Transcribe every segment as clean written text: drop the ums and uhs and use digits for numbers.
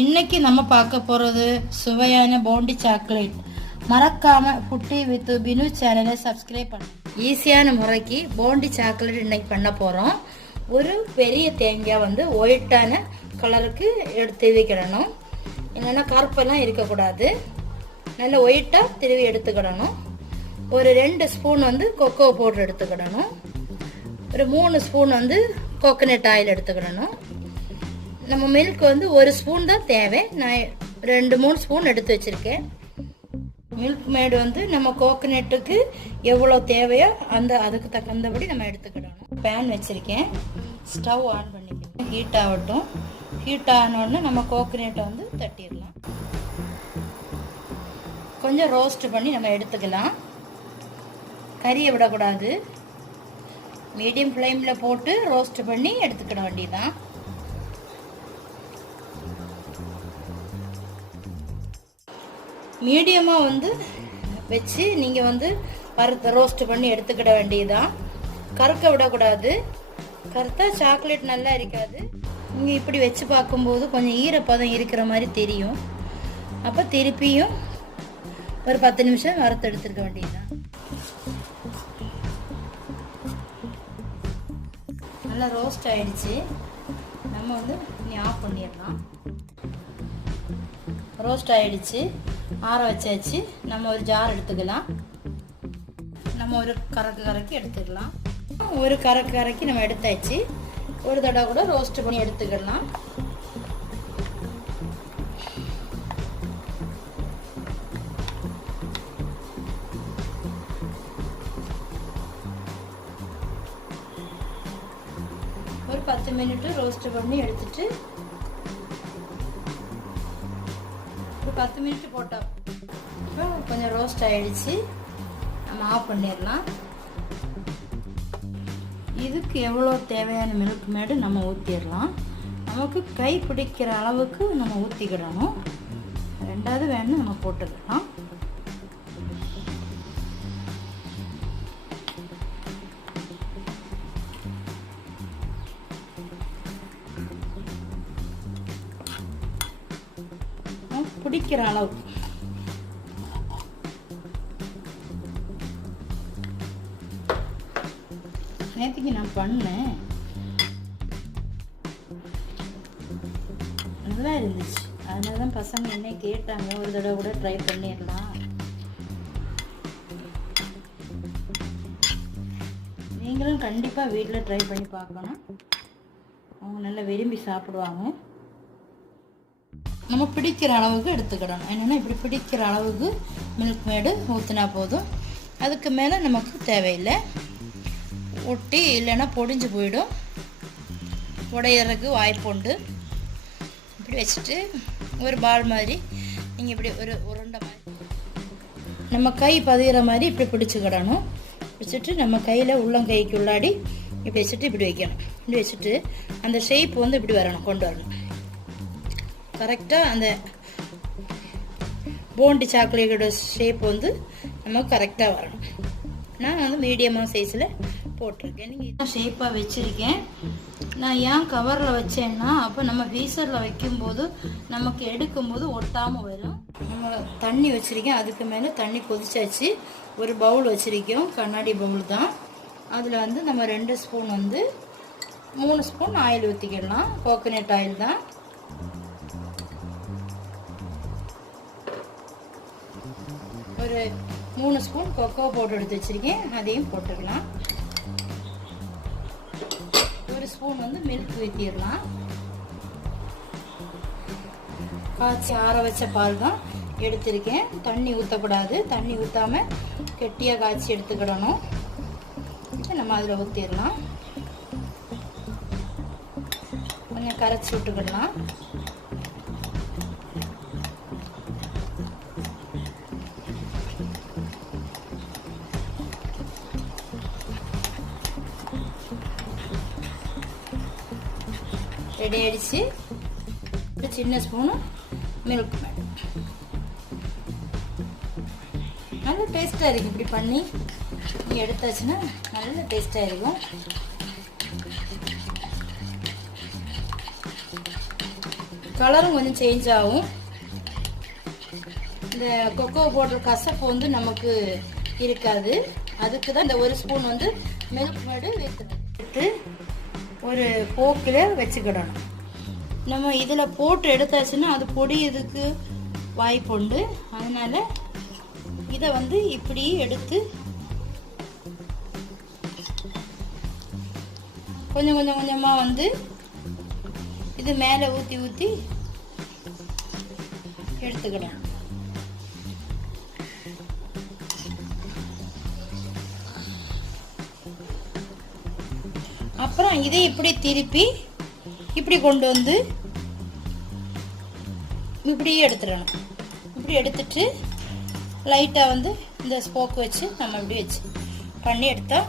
இன்னைக்கு நம்ம பார்க்க போகிறது சுவையான போண்டி சாக்லேட். மறக்காம ஃபுட்டி வித் பினு சேனலை சப்ஸ்கிரைப் பண்ணு. ஈஸியான முறைக்கு போண்டி சாக்லேட் இன்னைக்கு பண்ண போகிறோம். ஒரு பெரிய தேங்காய் வந்து ஒயிட்டான கலருக்கு எடுத்து திருவிக்கிடணும். இல்லைன்னா கருப்பெல்லாம் இருக்கக்கூடாது. நல்ல ஒயிட்டாக திருவி எடுத்துக்கிடணும். ஒரு 2 ஸ்பூன் வந்து கொக்கோ பவுடர் எடுத்துக்கிடணும். ஒரு 3 ஸ்பூன் வந்து கோகனட் ஆயில் எடுத்துக்கிடணும். நம்ம மில்க் வந்து 1 ஸ்பூன் தான் தேவை. நான் 2-3 ஸ்பூன் எடுத்து வச்சிருக்கேன். மில்க் மேடு வந்து நம்ம கோகனட்டுக்கு எவ்வளோ தேவையோ அதுக்கு தகுந்தபடி நம்ம எடுத்துக்கிடணும். பேன் வச்சிருக்கேன். ஸ்டவ் ஆன் பண்ணிக்கணும். ஹீட் ஆகட்டும். ஹீட் ஆனோடனே நம்ம கோகனட்டை வந்து தட்டிடலாம். கொஞ்சம் ரோஸ்ட் பண்ணி நம்ம எடுத்துக்கலாம். கறியை விடக்கூடாது. மீடியம் ஃப்ளேமில் போட்டு ரோஸ்ட் பண்ணி எடுத்துக்கிட வேண்டியதான். மீடியமாக வந்து வச்சு நீங்கள் வந்து ரோஸ்ட் பண்ணி எடுத்துக்கிட வேண்டியதான். கறக்க விடக்கூடாது. கறுத்தா சாக்லேட் நல்லா இருக்காது. நீங்கள் இப்படி வச்சு பார்க்கும்போது கொஞ்சம் ஈரப்பதம் இருக்கிற மாதிரி தெரியும். அப்போ திருப்பியும் ஒரு 10 நிமிஷம் வறுத்து எடுத்துருக்க வேண்டியதுதான். நல்லா ரோஸ்ட் ஆயிடுச்சு. நம்ம வந்து இனி ஆஃப் பண்ணிடலாம். ரோஸ்ட் ஆயிடுச்சு. ஆற வச்சாச்சு. நம்ம ஒரு ஜார் எடுத்துக்கலாம். நம்ம ஒரு கறக்கி எடுத்துக்கலாம். ஒரு கறக்கி நம்ம எடுத்தாச்சு. ஒரு தடவை கூட ரோஸ்ட் பண்ணி எடுத்துக்கலாம். ஒரு 10 மினிட் ரோஸ்ட் பண்ணி எடுத்துட்டு 10 மினிட் போட்டோம். கொஞ்சம் ரோஸ்ட் ஆயிடுச்சு. நம்ம ஆஃப் பண்ணிடலாம். இதுக்கு எவ்வளோ தேவையான மில்க் மேடு நம்ம ஊற்றிடலாம். நமக்கு கை பிடிக்கிற அளவுக்கு நம்ம ஊற்றிக்கிடணும். 2வது வேணும் நம்ம போட்டுக்கலாம். பிடிக்கிற அளவு நேற்றுக்கு நான் பண்ணேன். நல்லா இருந்துச்சு. அதனால தான் பசங்க என்ன கேட்டாங்க, ஒரு தடவை கூட ட்ரை பண்ணிடலாம். நீங்களும் கண்டிப்பாக வீட்டில் ட்ரை பண்ணி பார்க்கணும். அவங்க நல்லா விரும்பி சாப்பிடுவாங்க. நம்ம பிடிக்கிற அளவுக்கு எடுத்துக்கிடணும். என்னென்னா இப்படி பிடிக்கிற அளவுக்கு மில்க் மேடு ஊற்றினா போதும். அதுக்கு மேலே நமக்கு தேவையில்லை. ஒட்டி இல்லைன்னா பொடிஞ்சு போயிடும். உடையிறதுக்கு வாய்ப்புண்டு. இப்படி வச்சுட்டு ஒரு பால் மாதிரி நீங்கள் இப்படி ஒரு உருண்டை மாதிரி நம்ம கை பதிகிற மாதிரி இப்படி பிடிச்சிக்கிடணும். வச்சுட்டு நம்ம கையில் உள்ளங்கைக்கு உள்ளாடி இப்படி வச்சுட்டு இப்படி வைக்கணும். இப்படி வச்சுட்டு அந்த ஷேப் வந்து இப்படி வரணும், கொண்டு வரணும். கரெக்டாக அந்த போண்டி சாக்லேட்டோட ஷேப் வந்து நமக்கு கரெக்டாக வரணும். நான் வந்து மீடியமாக சைஸில் போட்டிருக்கேன். நீங்கள் ஷேப்பாக வச்சுருக்கேன். நான் ஏன் கவரில் வச்சேன்னா அப்போ நம்ம ஃப்ரீசரில் வைக்கும்போது நமக்கு எடுக்கும்போது ஒட்டாமல் வரும். நம்ம தண்ணி வச்சுருக்கேன். அதுக்கு மேலே தண்ணி கொதிச்சாச்சு. ஒரு பவுல் வச்சுருக்கோம். கண்ணாடி பவுல் தான். அதில் வந்து நம்ம 2 ஸ்பூன் வந்து 3 ஸ்பூன் ஆயில் ஊற்றிக்கிடலாம். கோகனட் ஆயில் தான். ஒரு 3 ஸ்பூன் கொக்கோ பவுடர் எடுத்து வச்சிருக்கேன். அதையும் போட்டுக்கலாம். 1 ஸ்பூன் வந்து மில்க் ஊற்றிடலாம். காய்ச்சி ஆற வச்ச பால் தான் எடுத்திருக்கேன். தண்ணி ஊற்றக்கூடாது. தண்ணி ஊற்றாம கெட்டியாக காய்ச்சி எடுத்துக்கிடணும். நம்ம அதில் ஊற்றிடலாம். கொஞ்சம் கரைச்சி விட்டுக்கிடலாம். ரெடி ஆயிடுச்சு. ஒரு சின்ன ஸ்பூனு மில்க் மேட். நல்ல டேஸ்ட்டாக இருக்கும். இப்படி பண்ணி நீங்கள் எடுத்தாச்சுன்னா நல்ல டேஸ்ட்டாக இருக்கும். கலரும் கொஞ்சம் சேஞ்ச் ஆகும். இந்த கொக்கோ போடுற கசப்பு வந்து நமக்கு இருக்காது. அதுக்கு தான் இந்த ஒரு ஸ்பூன் வந்து மில்க் மேடு எடுத்து ஒரு போக்கில் வச்சுக்கிடணும். நம்ம இதில் போட்டு எடுத்தாச்சுன்னா அது பொடியதுக்கு வாய்ப்புண்டு. அதனால இதை வந்து இப்படி எடுத்து கொஞ்சம் கொஞ்சம் கொஞ்சமாக வந்து இது மேலே ஊற்றி ஊற்றி எடுத்துக்கிடணும். அப்புறம் இதை இப்படி திருப்பி இப்படி கொண்டு வந்து இப்படி எடுத்துடணும். இப்படி எடுத்துட்டு லைட்டாக வந்து இந்த ஸ்போக் வச்சு நம்ம இப்படி வச்சு பண்ணி எடுத்தா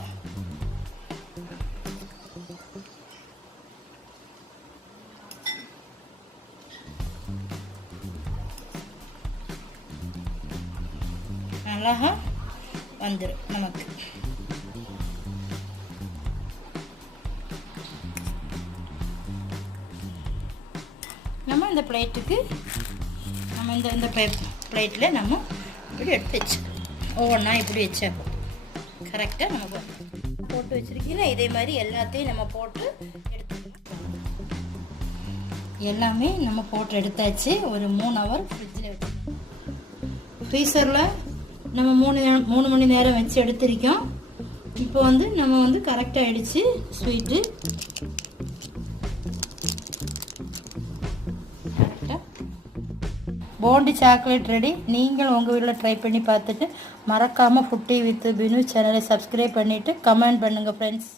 அழகா வந்துடும் நமக்கு. நம்ம இந்த பிளேட்டுக்கு நம்ம இந்த பிளேட்டில் நம்ம இப்படி எடுத்து வச்சு ஒவ்வொன்றா இப்படி வச்சா கரெக்டாக நம்ம போட்டு வச்சுருக்கீங்களா. இதே மாதிரி எல்லாத்தையும் நம்ம போட்டு எடுத்துக்கலாம். எல்லாமே நம்ம போட்டு எடுத்தாச்சு. ஒரு 3 ஹவர் ஃப்ரிட்ஜில் வச்சு ஃப்ரீசரில் நம்ம 3 மணி நேரம் வச்சு எடுத்திருக்கோம். இப்போ வந்து நம்ம வந்து கரெக்டாக ஆகிடுச்சு ஸ்வீட்டு. போண்டி chocolate ready. நீங்கள் உங்கள் வீட்டில் ட்ரை பண்ணி பார்த்துட்டு மறக்காமல் ஃபுட்டி வித் பினு சேனலை சப்ஸ்கிரைப் பண்ணிவிட்டு கமெண்ட் பண்ணுங்கள் ஃப்ரெண்ட்ஸ்.